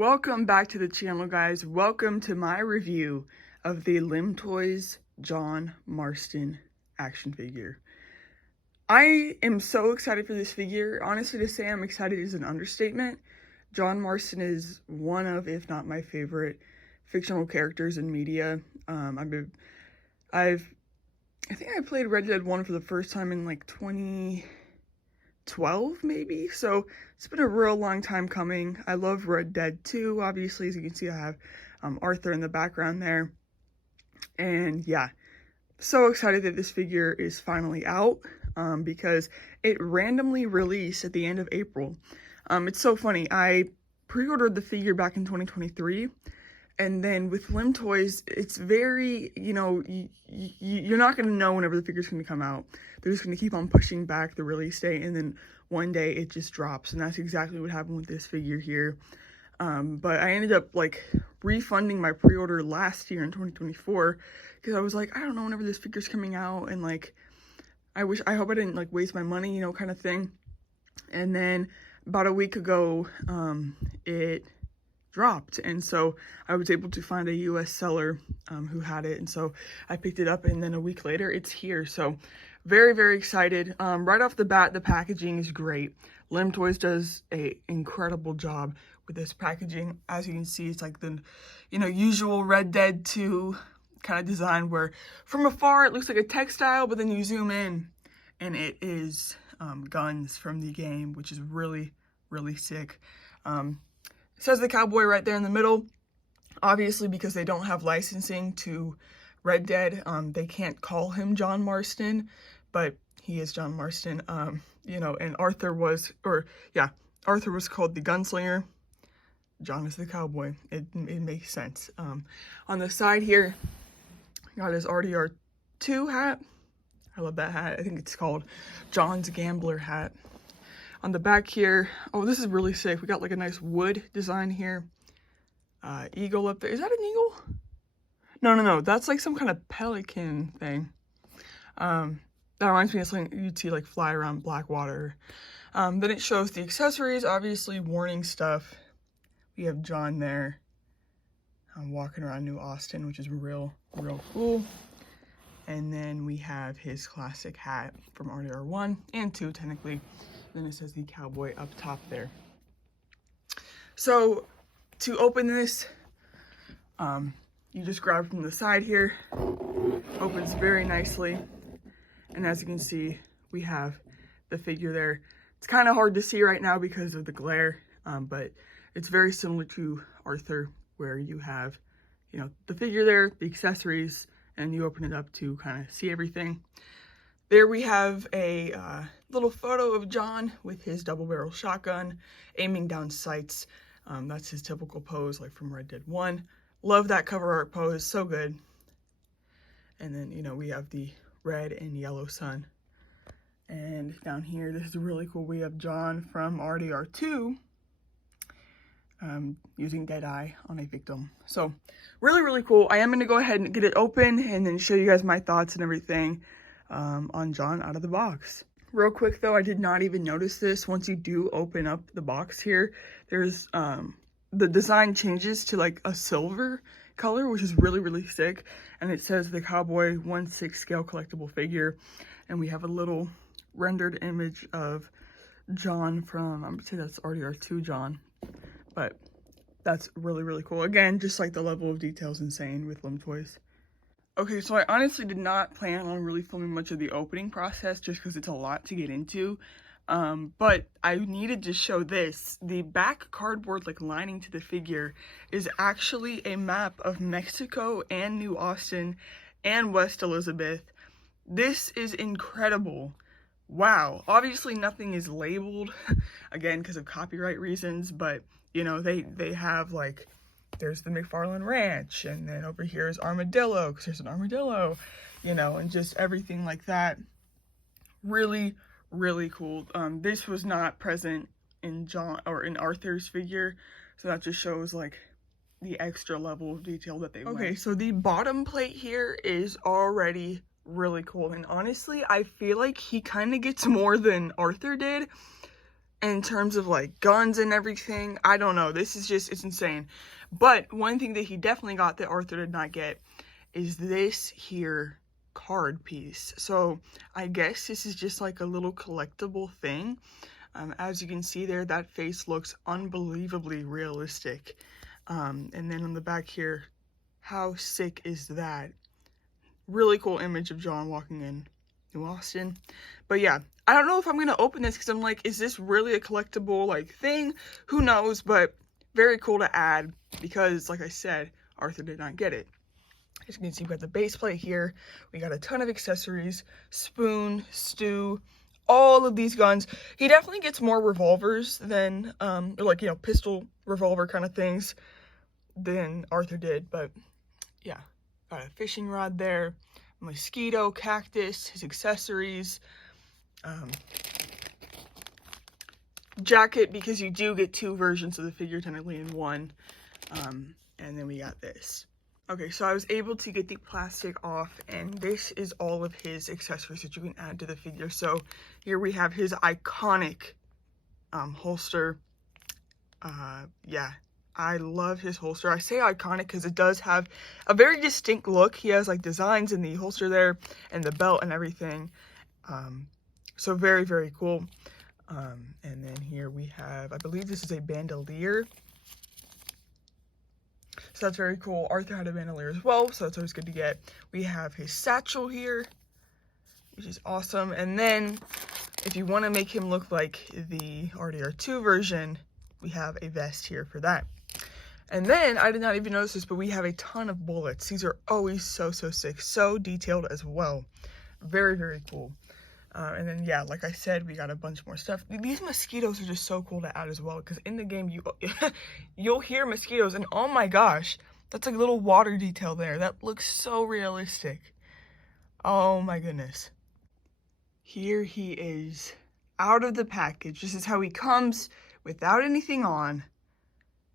Welcome back to the channel, guys. Welcome to my review of the Limtoys John Marston action figure. I am so excited for this figure. Honestly, to say I'm excited is an understatement. John Marston is one of, if not my favorite, fictional characters in media. I think I played Red Dead 1 for the first time in like 2012 maybe, so it's been a real long time coming. I love Red Dead 2, obviously. As you can see, I have Arthur in the background there, and yeah, so excited that this figure is finally out because it randomly released at the end of April. It's so funny, I pre-ordered the figure back in 2023, and then with Limtoys, it's very, you're not going to know whenever the figure's going to come out. They're just going to keep on pushing back the release date, and then one day it just drops. And that's exactly what happened with this figure here. But I ended up, refunding my pre-order last year in 2024, because I was like, I don't know whenever this figure's coming out, and, I hope I didn't, waste my money, kind of thing. And then about a week ago, it dropped, and so I was able to find a US seller who had it, and so I picked it up, and then a week later it's here. So very, very excited. Right off the bat, the packaging is great. Limtoys does a incredible job with this packaging. As you can see, it's like the usual Red Dead 2 kind of design, where from afar it looks like a textile, but then you zoom in and it is guns from the game, which is really, really sick. It says the cowboy right there in the middle. Obviously, because they don't have licensing to Red Dead, they can't call him John Marston, but he is John Marston. And Arthur was called the gunslinger. John is the cowboy. It makes sense. On the side here, got his RDR2 hat. I love that hat. I think it's called John's Gambler hat. On the back here, oh, this is really sick. We got a nice wood design here. Eagle up there. Is that an eagle? No. That's some kind of pelican thing. That reminds me of something you'd see fly around Blackwater. Then it shows the accessories, obviously warning stuff. We have John there. Walking around New Austin, which is real cool. And then we have his classic hat from RDR 1 and 2, technically. Then it says the cowboy up top there. So to open this, you just grab from the side here. Opens very nicely. And as you can see, we have the figure there. It's kind of hard to see right now because of the glare, but it's very similar to Arthur, where you have, the figure there, the accessories, and you open it up to kind of see everything. There we have a little photo of John with his double-barrel shotgun, aiming down sights. That's his typical pose, from Red Dead 1. Love that cover art pose, so good. And then, we have the red and yellow sun. And down here, this is really cool. We have John from RDR 2 using Deadeye on a victim. So, really, really cool. I am going to go ahead and get it open and then show you guys my thoughts and everything on John out of the box. Real quick though, I did not even notice this. Once you do open up the box here, there's the design changes to a silver color, which is really, really sick. And it says the Cowboy 1/6 scale collectible figure. And we have a little rendered image of John from, I'm gonna say that's RDR2 John, but that's really, really cool. Again, just the level of detail is insane with Limtoys. Okay, so I honestly did not plan on really filming much of the opening process just because it's a lot to get into. But I needed to show this. The back cardboard lining to the figure is actually a map of Mexico and New Austin and West Elizabeth. This is incredible. Wow. Obviously nothing is labeled, again, because of copyright reasons, but they have there's the McFarland Ranch, and then over here is Armadillo, because there's an armadillo, and just everything like that. Really, really cool. This was not present in Arthur's figure, so that just shows the extra level of detail that they went. Okay, so the bottom plate here is already really cool, and honestly, I feel like he kind of gets more than Arthur did. in terms of like guns and everything. I don't know, this is just, it's insane. But one thing that he definitely got that Arthur did not get is this here card piece. So I guess this is just like a little collectible thing. As you can see there, that face looks unbelievably realistic. And then on the back here, how sick is that? Really cool image of John walking in New Austin. But yeah, I don't know if I'm gonna open this because I'm like, is this really a collectible like thing? Who knows? But very cool to add because, like I said, Arthur did not get it. As you can see, we got the base plate here. We got a ton of accessories, spoon, stew, all of these guns. He definitely gets more revolvers than, or like, you know, pistol revolver kind of things than Arthur did. But yeah, got a fishing rod there, mosquito, cactus, his accessories, jacket, because you do get 2 versions of the figure technically in one. And then we got this. Okay, so I was able to get the plastic off, and this is all of his accessories that you can add to the figure. So here we have his iconic holster. Yeah, I love his holster. I say iconic because it does have a very distinct look. He has like designs in the holster there and the belt and everything. So very, very cool. And then here we have, I believe this is a bandolier. So that's very cool. Arthur had a bandolier as well, so that's always good to get. We have his satchel here, which is awesome. And then if you want to make him look like the RDR2 version, we have a vest here for that. And then, I did not even notice this, but we have a ton of bullets. These are always so, so sick. So detailed as well. Very, very cool. And then, yeah, like I said, we got a bunch more stuff. These mosquitoes are just so cool to add as well, because in the game, you'll hear mosquitoes, and oh my gosh, that's like a little water detail there. That looks so realistic. Oh my goodness. Here he is, out of the package. This is how he comes, without anything on.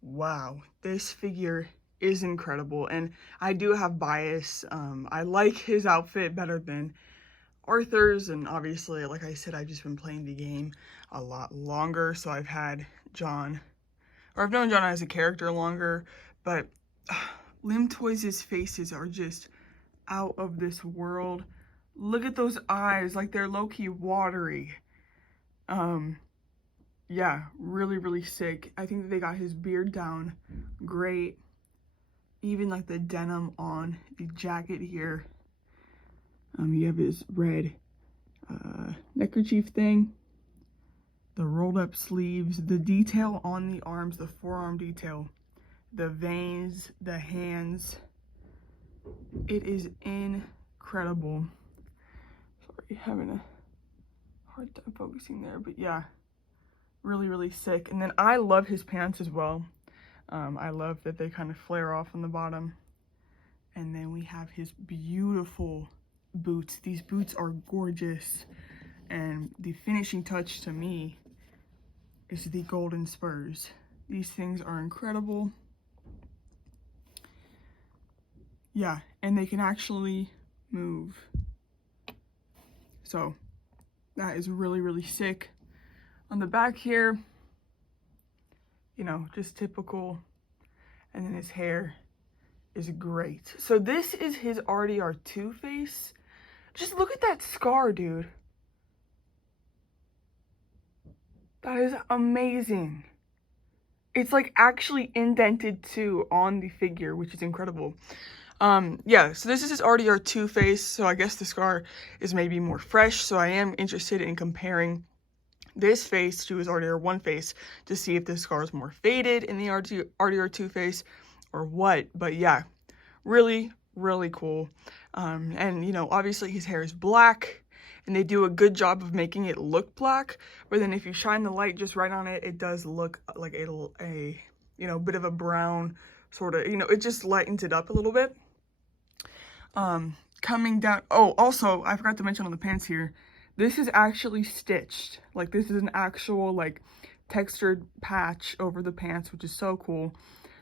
Wow, this figure is incredible, and I do have bias. I like his outfit better than Arthur's, and obviously, like I said, I've just been playing the game a lot longer, so I've had John, or I've known John as a character longer, but Limtoys' faces are just out of this world. Look at those eyes, like they're low-key watery. Yeah, really, really sick. I think that they got his beard down great. Even like the denim on the jacket here. You have his red neckerchief thing, the rolled up sleeves, the detail on the arms, the forearm detail, the veins, the hands. It is incredible. Sorry, having a hard time focusing there, but yeah, really, really sick. And then I love his pants as well. I love that they kind of flare off on the bottom. And then we have his beautiful boots. These boots are gorgeous, and the finishing touch to me is the golden spurs. These things are incredible. Yeah, and they can actually move, so that is really, really sick. On the back here, you know, just typical, and then his hair is great. So this is his RDR2 face. Just look at that scar, dude. That is amazing. It's like actually indented too on the figure, which is incredible. Yeah, so this is his RDR2 face, so I guess the scar is maybe more fresh, so I am interested in comparing this face to his RDR1 face to see if the scar is more faded in the RDR2 face or what. But yeah, really, really cool. And you know, obviously his hair is black, and they do a good job of making it look black, but then if you shine the light just right on it, it does look like a you know, bit of a brown sort of, you know, it just lightens it up a little bit. Coming down, oh, also, I forgot to mention on the pants here, this is actually stitched. Like, this is an actual, like, textured patch over the pants, which is so cool.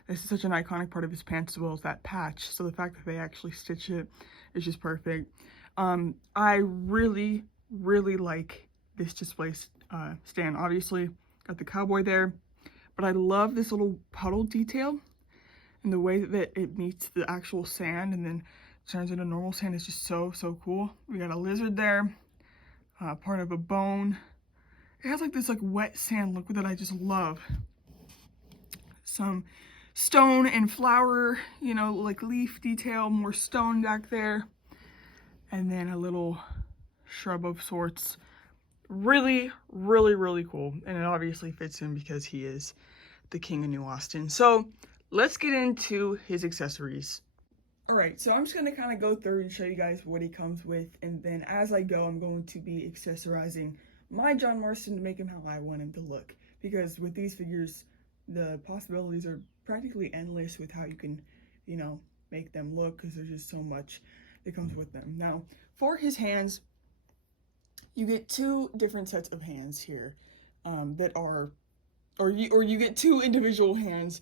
This is such an iconic part of his pants as well as that patch. So the fact that they actually stitch it is just perfect. I really, really like this display stand. Obviously, got the cowboy there. But I love this little puddle detail and the way that it meets the actual sand and then turns into normal sand is just so, so cool. We got a lizard there, part of a bone. It has like this like wet sand look that I just love. Some stone and flower, you know, like leaf detail, more stone back there. And then a little shrub of sorts. Really, really, really cool. And it obviously fits him because he is the king of New Austin. So let's get into his accessories. All right, so I'm just gonna kind of go through and show you guys what he comes with, and then as I go, I'm going to be accessorizing my John Marston to make him how I want him to look. Because with these figures, the possibilities are practically endless with how you can, you know, make them look, because there's just so much that comes with them. Now, for his hands, you get two different sets of hands here that are, or you get two individual hands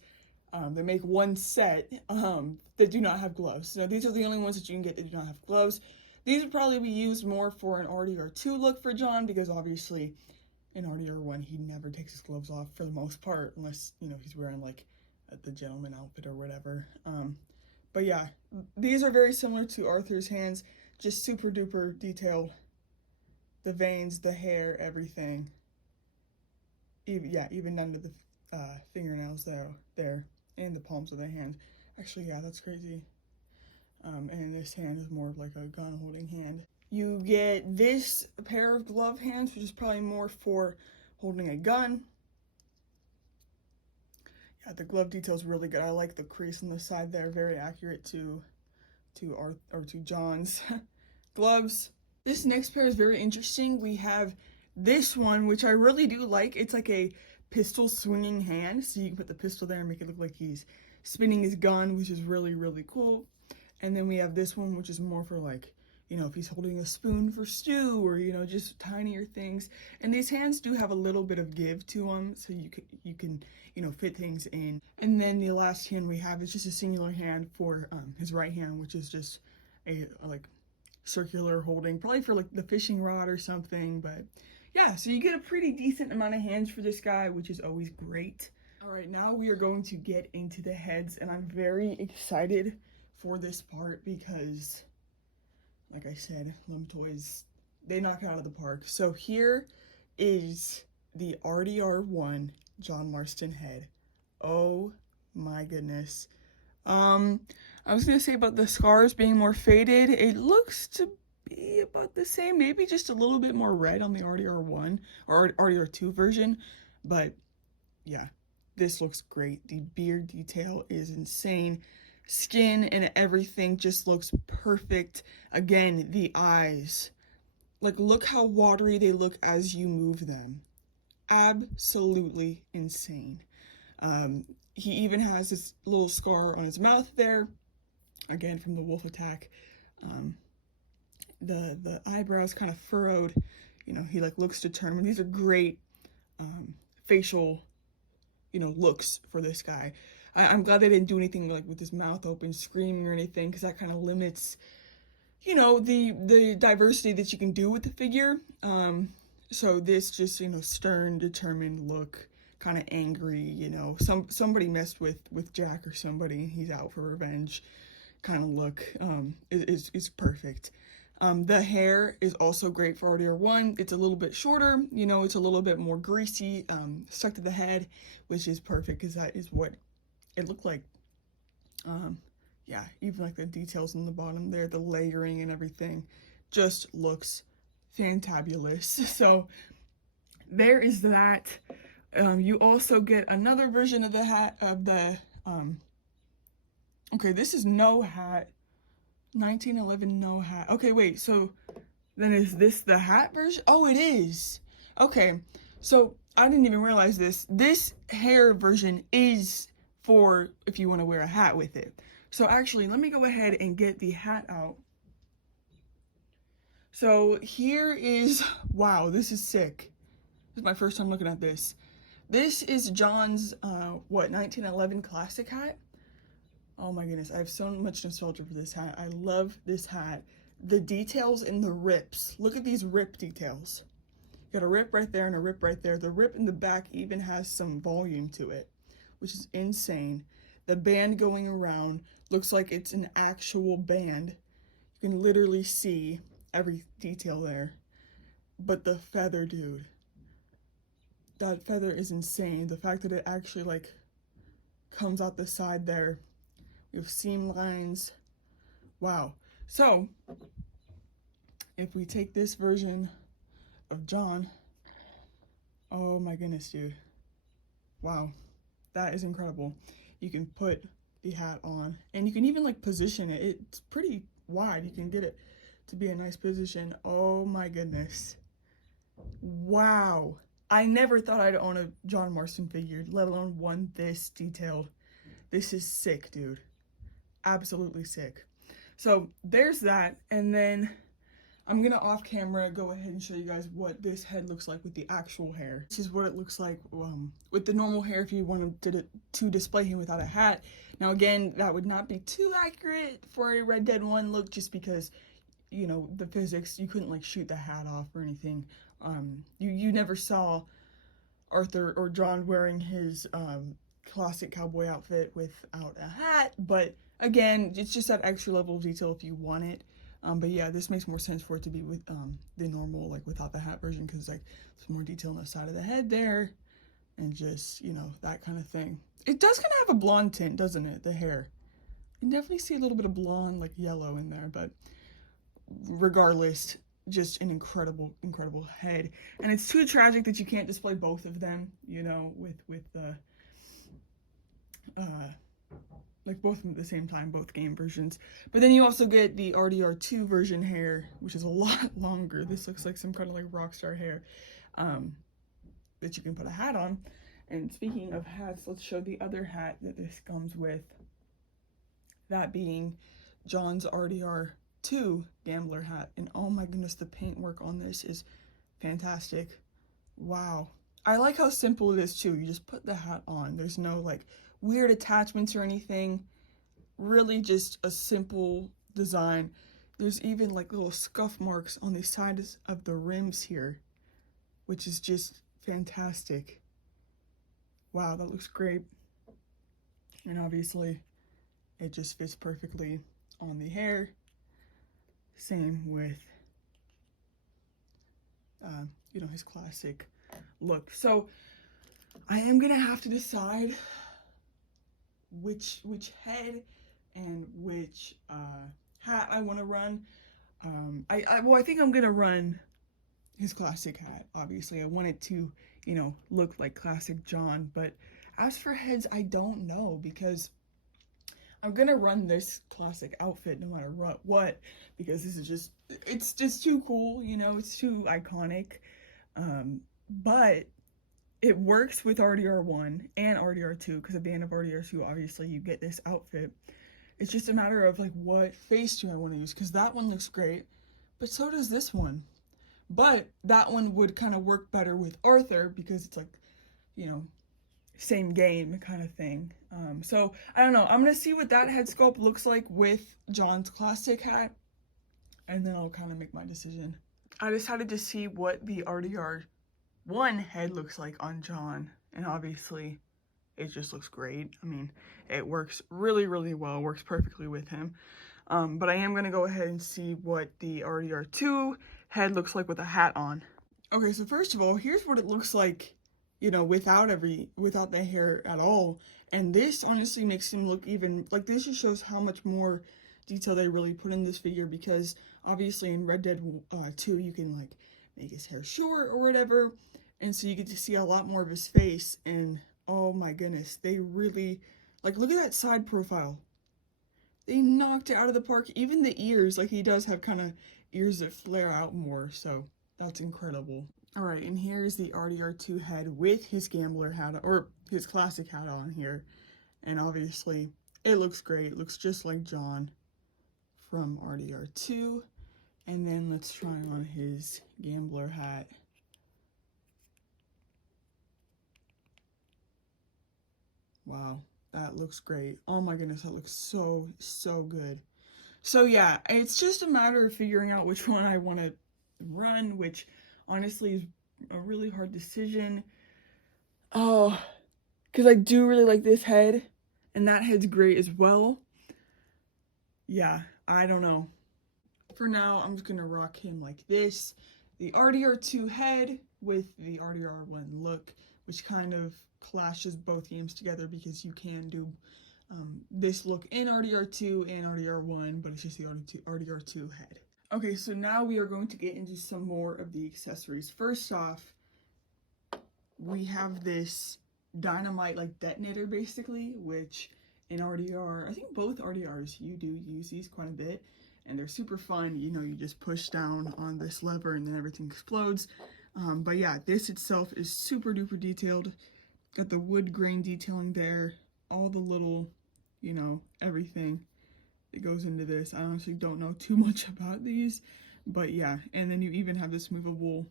that make one set that do not have gloves. Now these are the only ones that you can get that do not have gloves. These would probably be used more for an RDR2 look for John, because obviously in RDR1 he never takes his gloves off for the most part, unless, you know, he's wearing like the gentleman outfit or whatever. But yeah, these are very similar to Arthur's hands, just super duper detailed. The veins, the hair, everything. Even down to the fingernails there, and the palms of the hand. Actually, yeah, that's crazy. And this hand is more of like a gun holding hand. You get this pair of glove hands, which is probably more for holding a gun. Yeah, the glove detail is really good. I like the crease on the side there, very accurate to John's gloves. This next pair is very interesting. We have this one, which I really do like. It's like a pistol swinging hand, so you can put the pistol there and make it look like he's spinning his gun, which is really, really cool. And then we have this one, which is more for like, you know, if he's holding a spoon for stew, or, you know, just tinier things. And these hands do have a little bit of give to them, so you can you know, fit things in. And then the last hand we have is just a singular hand for his right hand, which is just a like circular holding, probably for like the fishing rod or something. But yeah, so you get a pretty decent amount of hands for this guy, which is always great. All right, now we are going to get into the heads, and I'm very excited for this part because, like I said, Limtoys, they knock it out of the park. So here is the RDR1 John Marston head. Oh my goodness. I was gonna say about the scars being more faded. It looks to be about the same, maybe just a little bit more red on the RDR1 or RDR2 version, but yeah, this looks great. The beard detail is insane. Skin and everything just looks perfect. Again, the eyes, like, look how watery they look as you move them. Absolutely insane. He even has this little scar on his mouth there, again from the wolf attack. The eyebrows kind of furrowed, you know, he like looks determined. These are great facial, you know, looks for this guy. I'm glad they didn't do anything like with his mouth open screaming or anything, because that kind of limits, you know, the diversity that you can do with the figure. So this just, you know, stern, determined look, kind of angry, you know, somebody messed with Jack or somebody, he's out for revenge kind of look, is perfect. The hair is also great for RDR1. It's a little bit shorter, you know, it's a little bit more greasy, stuck to the head, which is perfect because that is what it looked like. Yeah, even like the details in the bottom there, the layering and everything just looks fantabulous. So there is that. You also get another version of the hat, of the, okay, this is no hat, 1911 no hat. Okay, wait, so then is this the hat version? Oh, it is. Okay, so I didn't even realize this. This hair version is for if you want to wear a hat with it. So actually, let me go ahead and get the hat out. So here is, wow, this is sick. This is my first time looking at this. This is John's, 1911 classic hat. Oh my goodness, I have so much nostalgia for this hat. I love this hat. The details in the rips. Look at these rip details. got a rip right there and a rip right there. The rip in the back even has some volume to it, which is insane. The band going around looks like it's an actual band. You can literally see every detail there. But the feather, dude. That feather is insane. The fact that it actually like comes out the side there. We have seam lines. Wow. So, if we take this version of John, oh my goodness, dude. Wow. That is incredible. You can put the hat on and you can even like position it. It's pretty wide. You can get it to be a nice position. Oh my goodness. Wow. I never thought I'd own a John Marston figure, let alone one this detailed. This is sick, dude. Absolutely sick. So there's that, and then I'm gonna off camera go ahead and show you guys what this head looks like with the actual hair. This is what it looks like with the normal hair if you wanted to display him without a hat. Now again, that would not be too accurate for a Red Dead 1 look just because, you know, the physics, you couldn't like shoot the hat off or anything. You never saw Arthur or John wearing his classic cowboy outfit without a hat, but again, it's just that extra level of detail if you want it. But yeah, this makes more sense for it to be with the normal, like without the hat version, because like there's more detail on the side of the head there, and just, you know, that kind of thing. It does kind of have a blonde tint, doesn't it, the hair? You can definitely see a little bit of blonde, like yellow in there, but regardless, just an incredible head. And it's too tragic that you can't display both of them, you know, with the like both of them at the same time, both game versions. But then you also get the RDR2 version hair, which is a lot longer. This looks like some kind of like rock star hair that you can put a hat on. And speaking of hats, let's show the other hat that this comes with, that being John's RDR2 gambler hat. And oh my goodness, the paintwork on this is fantastic. Wow. I like how simple it is too. You just put the hat on. There's no like weird attachments or anything. Really just a simple design. There's even like little scuff marks on the sides of the rims here, which is just fantastic. Wow, that looks great. And obviously it just fits perfectly on the hair. Same with you know, his classic look. So I am gonna have to decide which head and which hat I want to run. I think I'm gonna run his classic hat. Obviously, I want it to, you know, look like classic John. But as for heads, I don't know, because I'm gonna run this classic outfit no matter what, because this is just, it's just too cool, you know, it's too iconic. But it works with RDR1 and RDR2, because at the end of RDR2, obviously, you get this outfit. It's just a matter of, like, what face do I want to use, because that one looks great, but so does this one. But that one would kind of work better with Arthur, because it's, like, you know, same game kind of thing. So, I don't know. I'm going to see what that head sculpt looks like with John's classic hat, and then I'll kind of make my decision. I decided to see what the RDR1 head looks like on John, and obviously it just looks great. I mean, it works really well, works perfectly with him. But I am going to go ahead and see what the RDR2 head looks like with a hat on. Okay, so first of all, here's what it looks like, you know, without the hair at all. And this honestly makes him look even, like, this just shows how much more detail they really put in this figure, because obviously in Red Dead 2 you can like make his hair short or whatever, and so you get to see a lot more of his face. And oh my goodness, they really, like, look at that side profile. They knocked it out of the park. Even the ears, like, he does have kind of ears that flare out more, so that's incredible. All right, and here's the RDR2 head with his gambler hat, or his classic hat on here. And obviously it looks great. It looks just like John from RDR2. And then let's try on his gambler hat. Wow, that looks great. Oh my goodness, that looks so good. So yeah, it's just a matter of figuring out which one I want to run, which honestly is a really hard decision. Oh, because I do really like this head, and that head's great as well. Yeah, I don't know. For now, I'm just gonna rock him like this. The RDR2 head with the RDR1 look, which kind of clashes both games together because you can do this look in RDR2 and RDR1, but it's just the RDR2 head. Okay, so now we are going to get into some more of the accessories. First off, we have this dynamite like detonator basically, which in RDR, I think both RDRs, you do use these quite a bit, and they're super fun. You know, you just push down on this lever and then everything explodes. But yeah, this itself is super duper detailed. Got the wood grain detailing there, all the little, you know, everything that goes into this. I honestly don't know too much about these, but yeah. And then you even have this movable,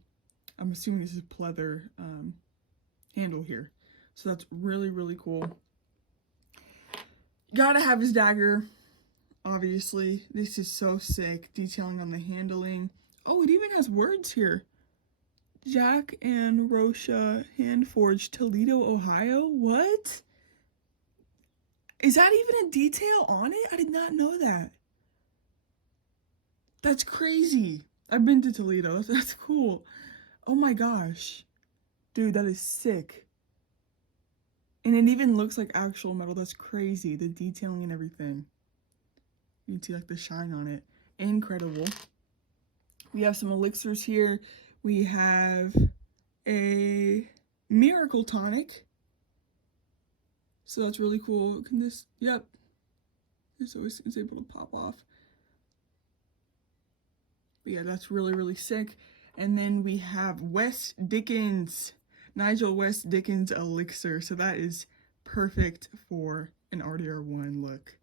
I'm assuming this is pleather handle here. So that's really, really cool. Gotta have his dagger, obviously. This is so sick. Detailing on the handling. Oh, it even has words here. Jack and Rosha Handforged, Toledo, Ohio. What? Is that even a detail on it? I did not know that. That's crazy. I've been to Toledo. That's cool. Oh my gosh. Dude, that is sick. And it even looks like actual metal. That's crazy. The detailing and everything. You can see like the shine on it. Incredible. We have some elixirs here. We have a miracle tonic. So that's really cool. Can this, yep. This always is able to pop off. But yeah, that's really, really sick. And then we have West Dickens. Nigel West Dickens elixir. So that is perfect for an RDR1 look.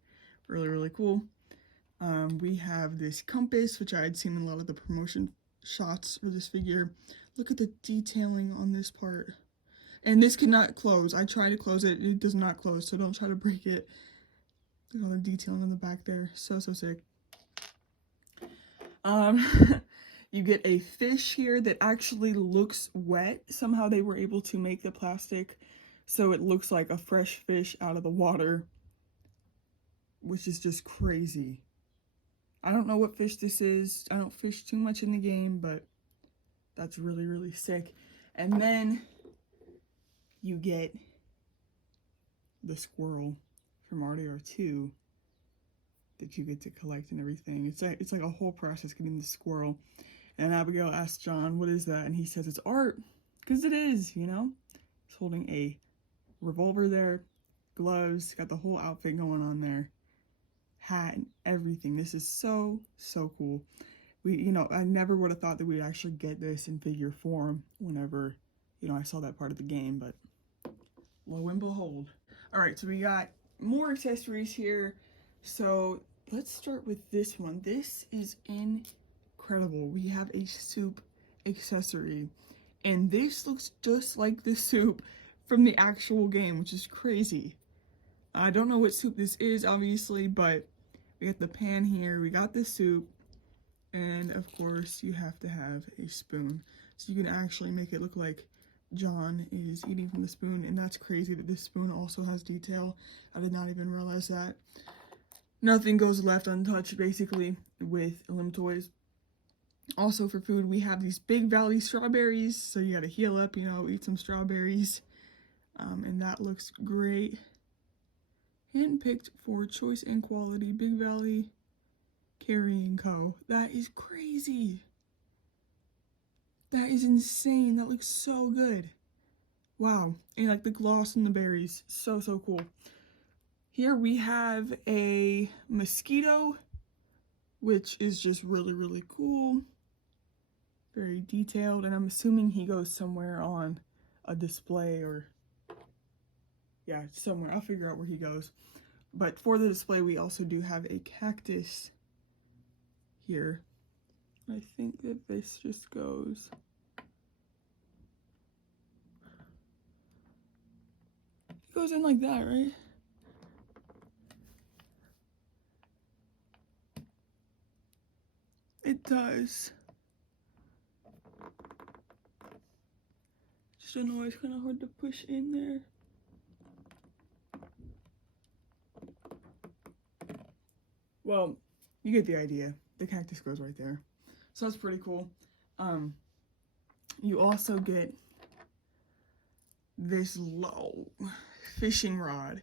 Really, really cool. We have this compass, which I had seen in a lot of the promotion shots for this figure. Look at the detailing on this part. And this cannot close. I tried to close it. It does not close, so don't try to break it. Look at all the detailing on the back there. So, so sick. You get a fish here that actually looks wet. Somehow they were able to make the plastic so it looks like a fresh fish out of the water, which is just crazy. I don't know what fish this is. I don't fish too much in the game, but that's really, really sick. And then you get the squirrel from RDR2 that you get to collect and everything. It's like a whole process getting the squirrel. And Abigail asked John, what is that? And he says it's art, because it is, you know? He's holding a revolver there, gloves, got the whole outfit going on there, hat and everything. This is so, so cool. You know, I never would have thought that we'd actually get this in figure form whenever, you know, I saw that part of the game, but lo and behold. All right, so we got more accessories here. So let's start with this one. This is incredible. We have a soup accessory, and this looks just like the soup from the actual game, which is crazy. I don't know what soup this is, obviously, but we got the pan here, we got the soup, and of course you have to have a spoon. So you can actually make it look like John is eating from the spoon, and that's crazy that this spoon also has detail. I did not even realize that. Nothing goes left untouched, basically, with Limtoys. Also for food, we have these Big Valley strawberries, so you gotta heal up, you know, eat some strawberries. And that looks great. Handpicked for choice and quality, Big Valley Carrying Co. That is crazy. That is insane. That looks so good. Wow. And like the gloss and the berries. So, so cool. Here we have a mosquito, which is just really, really cool. Very detailed. And I'm assuming he goes somewhere on a display or, yeah, somewhere. I'll figure out where he goes. But for the display, we also do have a cactus here. I think that this just goes. It goes in like that, right? It does. Just don't know, it's kind of hard to push in there. Well, you get the idea. The cactus goes right there. So that's pretty cool. You also get this low fishing rod.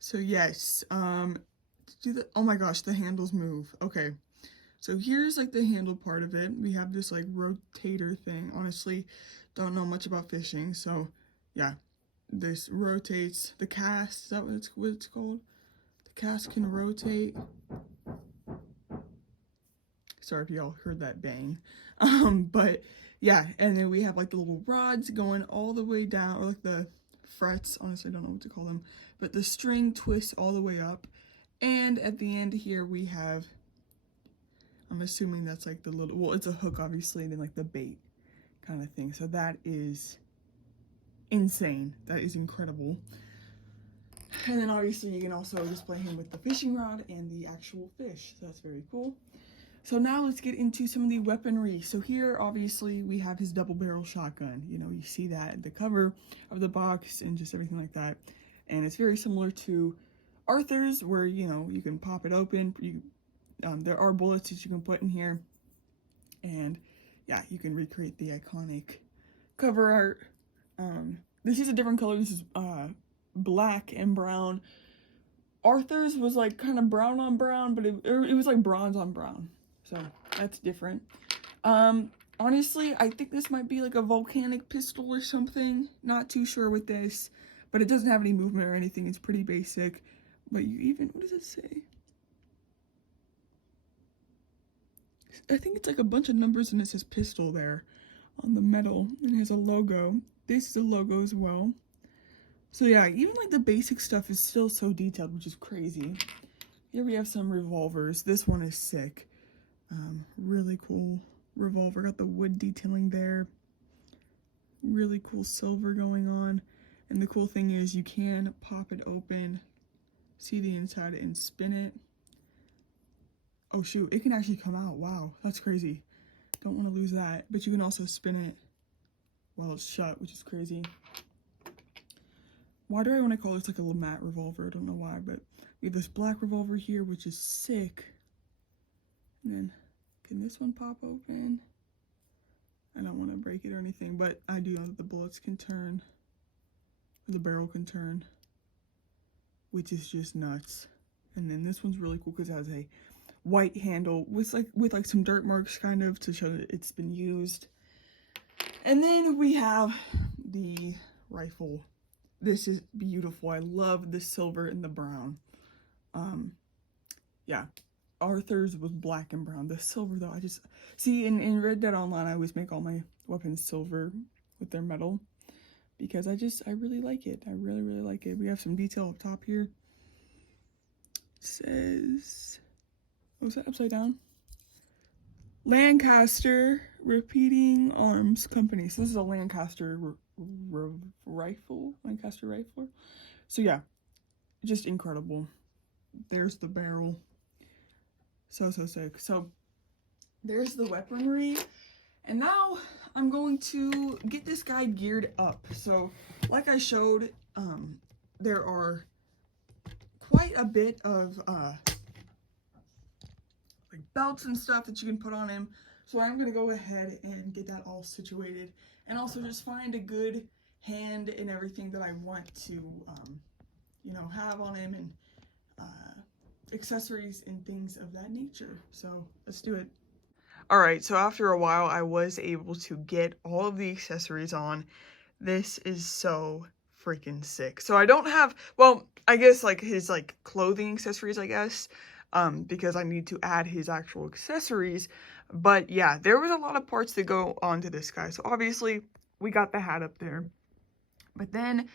So yes, oh my gosh, the handles move. Okay. So here's like the handle part of it. We have this like rotator thing. Honestly, don't know much about fishing. So yeah, this rotates the cast. Is that what it's called? The cast can rotate. Sorry if y'all heard that bang. But yeah, and then we have like the little rods going all the way down, or like the frets, honestly I don't know what to call them, but the string twists all the way up. And at the end here we have, I'm assuming that's like the little, well, it's a hook obviously, and then like the bait kind of thing. So that is insane. That is incredible. And then obviously you can also display him with the fishing rod and the actual fish. So that's very cool. So now let's get into some of the weaponry. So here, obviously, we have his double barrel shotgun. You know, you see that at the cover of the box and just everything like that. And it's very similar to Arthur's, where, you know, you can pop it open. There are bullets that you can put in here. And yeah, you can recreate the iconic cover art. This is a different color. This is black and brown. Arthur's was like kind of brown on brown, but it was like bronze on brown. So that's different. Honestly, I think this might be like a volcanic pistol or something. Not too sure with this, but it doesn't have any movement or anything. It's pretty basic. But you even, what does it say? I think it's like a bunch of numbers and it says pistol there on the metal. And it has a logo. This is a logo as well. So yeah, even like the basic stuff is still so detailed, which is crazy. Here we have some revolvers. This one is sick. Really cool revolver. Got the wood detailing there. Really cool silver going on. And the cool thing is you can pop it open, see the inside, and spin it. Oh shoot, it can actually come out. Wow, that's crazy. Don't want to lose that. But you can also spin it while it's shut, which is crazy. Why do I want to call this like a matte revolver? I don't know why, but we have this black revolver here, which is sick. And then, can this one pop open? I don't want to break it or anything, but I do know that the bullets can turn, or the barrel can turn, which is just nuts. And then this one's really cool because it has a white handle with like some dirt marks kind of to show that it's been used. And then we have the rifle. This is beautiful. I love the silver and the brown. Yeah, Arthur's was black and brown. The silver though, I just see in Red Dead Online, I always make all my weapons silver with their metal because I really like it. I really like it. We have some detail up top here. It says, oh, is that upside down? Lancaster Repeating Arms Company. So this is a Lancaster rifle. So yeah, just incredible. There's the barrel. So sick. So there's the weaponry. And now I'm going to get this guy geared up. So like I showed, there are quite a bit of like belts and stuff that you can put on him. So I'm going to go ahead and get that all situated and also just find a good hand and everything that I want to, you know, have on him, and accessories and things of that nature. So let's do it. All right, so after a while, I was able to get all of the accessories on. This is so freaking sick. So I don't have, well, I guess like his like clothing accessories, I guess, because I need to add his actual accessories. But yeah, there was a lot of parts that go onto this guy. So obviously we got the hat up there, but then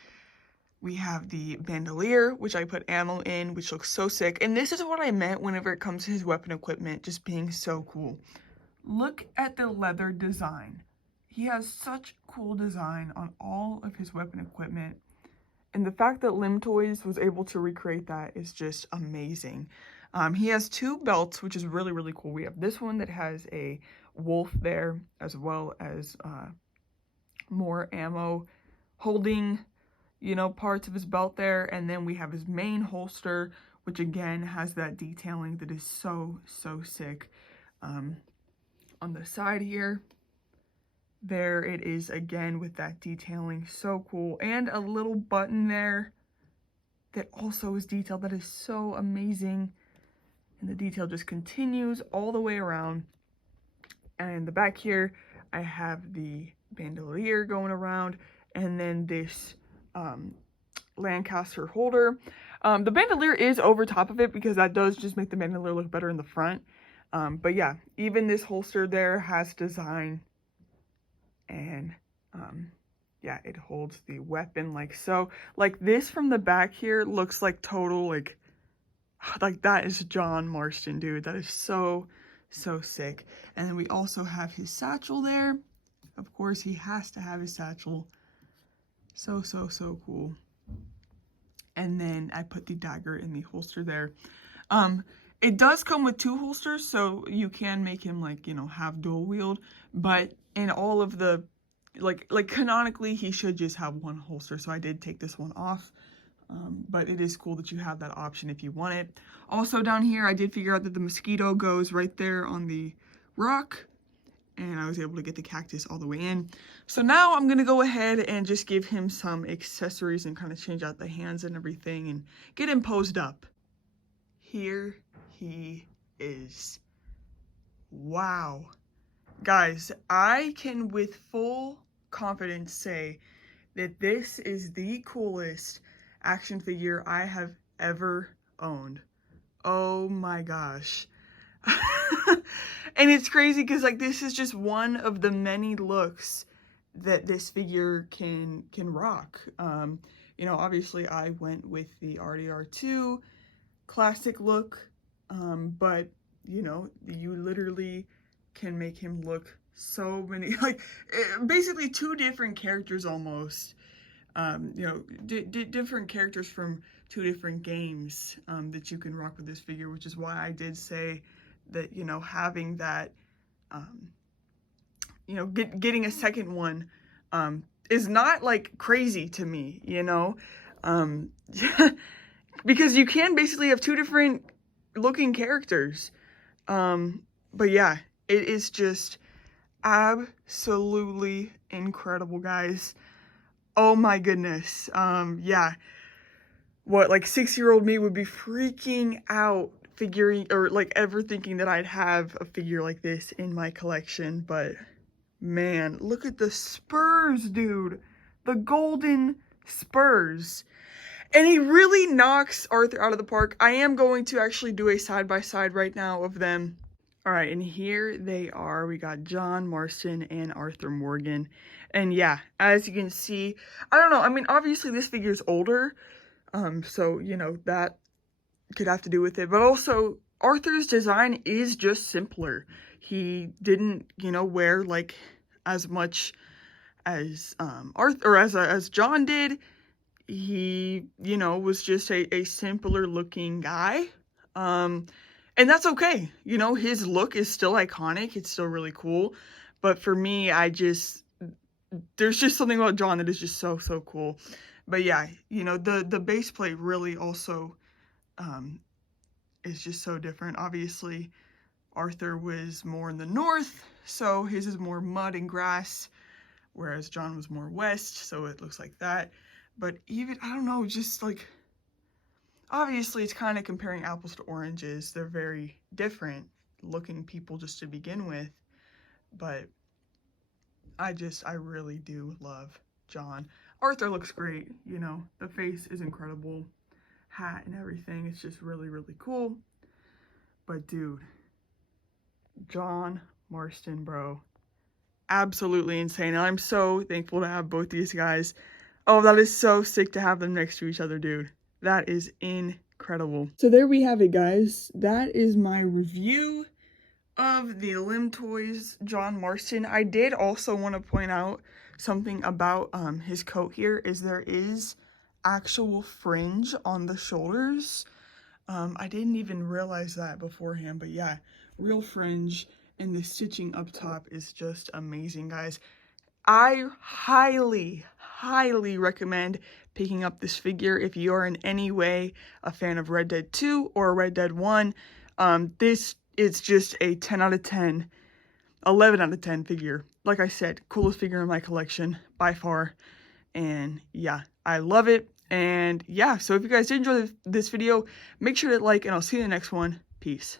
we have the bandolier, which I put ammo in, which looks so sick. And this is what I meant whenever it comes to his weapon equipment just being so cool. Look at the leather design. He has such cool design on all of his weapon equipment. And the fact that Limtoys was able to recreate that is just amazing. He has two belts, which is really cool. We have this one that has a wolf there, as well as more ammo holding, you know, parts of his belt there. And then we have his main holster, which again has that detailing that is so, so sick. On the side here, there it is again with that detailing, so cool. And a little button there that also is detailed, that is so amazing. And the detail just continues all the way around. And the back here, I have the bandolier going around, and then this Lancaster holder. The bandolier is over top of it because that does just make the bandolier look better in the front. But yeah, even this holster there has design, and yeah, it holds the weapon like so. Like this from the back here looks like total, like that is John Marston, dude. That is so, so sick. And then we also have his satchel there. Of course, he has to have his satchel. So, so, so cool. And then I put the dagger in the holster there. It does come with 2 holsters, so you can make him, like, you know, have dual wield. But in all of the, like canonically, he should just have 1 holster. So I did take this one off. But it is cool that you have that option if you want it. Also down here, I did figure out that the mosquito goes right there on the rock. And I was able to get the cactus all the way in. So now I'm going to go ahead and just give him some accessories and kind of change out the hands and everything and get him posed up. Here he is. Wow. Guys, I can with full confidence say that this is the coolest action figure I have ever owned. Oh my gosh. And it's crazy because, like, this is just one of the many looks that this figure can rock. You know, obviously I went with the RDR2 classic look, but you know, you literally can make him look so many, like, basically 2 different characters almost. You know, different characters from 2 different games that you can rock with this figure, which is why I did say that, you know, having that, you know, getting a second one is not, like, crazy to me, you know, because you can basically have 2 different looking characters. But yeah, it is just absolutely incredible, guys. Oh my goodness. Yeah. What, like 6-year-old me would be freaking out figuring, or like ever thinking that I'd have a figure like this in my collection. But man, look at the spurs, dude. The golden spurs. And he really knocks Arthur out of the park. I am going to actually do a side-by-side right now of them. All right, and here they are. We got John Marston and Arthur Morgan. And yeah, as you can see, I don't know. I mean, obviously this figure's older. So, you know, that could have to do with it. But also, Arthur's design is just simpler. He didn't, you know, wear, like, as much as Arthur, or as John did. He, you know, was just a simpler looking guy. And that's okay. You know, his look is still iconic. It's still really cool. But for me, there's just something about John that is just so, so cool. But yeah, you know, the base plate really also is just so different. Obviously, Arthur was more in the north, so his is more mud and grass, whereas John was more west, so it looks like that. But even, I don't know, just like, obviously it's kind of comparing apples to oranges. They're very different looking people just to begin with. But I really do love John. Arthur looks great, you know, the face is incredible, hat and everything, it's just really, really cool. But dude, John Marston, bro, absolutely insane. And I'm so thankful to have both these guys. Oh, that is so sick to have them next to each other, dude. That is incredible. So there we have it, guys. That is my review of the Limtoys John Marston. I did also want to point out something about his coat here, is there is actual fringe on the shoulders. I didn't even realize that beforehand, but yeah, real fringe, and the stitching up top is just amazing, guys. I highly, highly recommend picking up this figure if you are in any way a fan of Red Dead 2 or Red Dead 1. This is just a 10 out of 10, 11 out of 10 figure. Like I said, coolest figure in my collection by far. And yeah, I love it. And yeah, so if you guys did enjoy this video, make sure to like, and I'll see you in the next one. Peace.